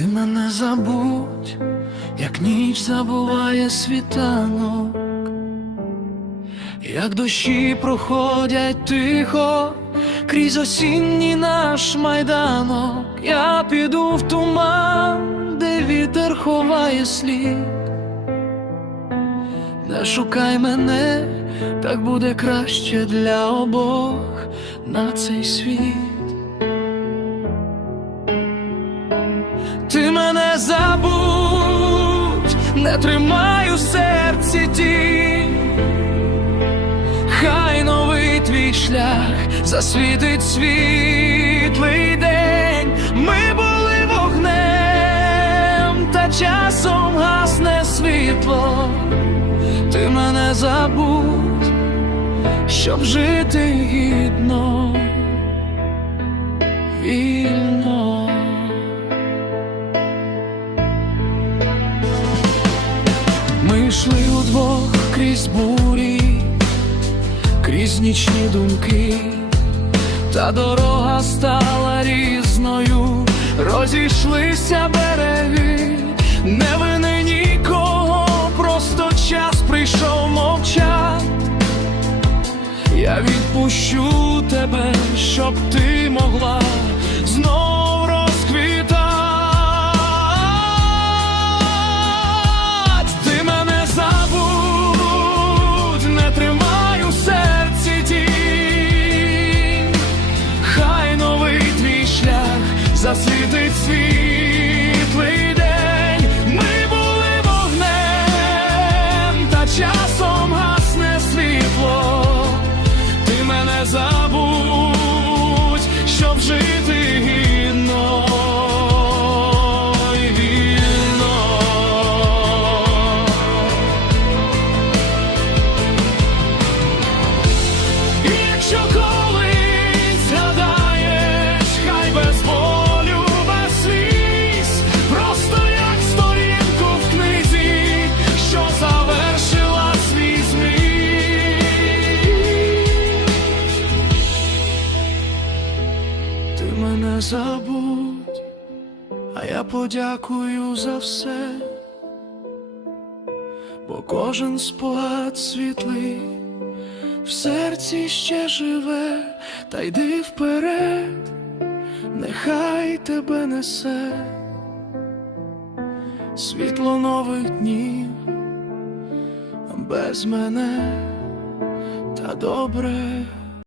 мене забудь, як ніч забуває світанок, як дощі проходять тихо крізь осінній наш майданок, я піду в туман, де вітер ховає слід. Не шукай мене, так буде краще для обох на цей світ. Не тримай у серці тінь, хай новий твій шлях засвітить світлий день. Ми були вогнем, та часом гасне світло. Ти мене забудь, щоб жити гідно, Ми йшли удвох крізь бурі, крізь нічні думки, та дорога стала різною, розійшлися береги, не вини нікого, просто час прийшов мовчать. Я відпущу тебе, щоб ти могла знов Ти мене мене забудь, а я подякую за все, бо кожен спогад світлий в серці ще живе, та йди вперед, нехай тебе несе. Світло нових днів без мене та добре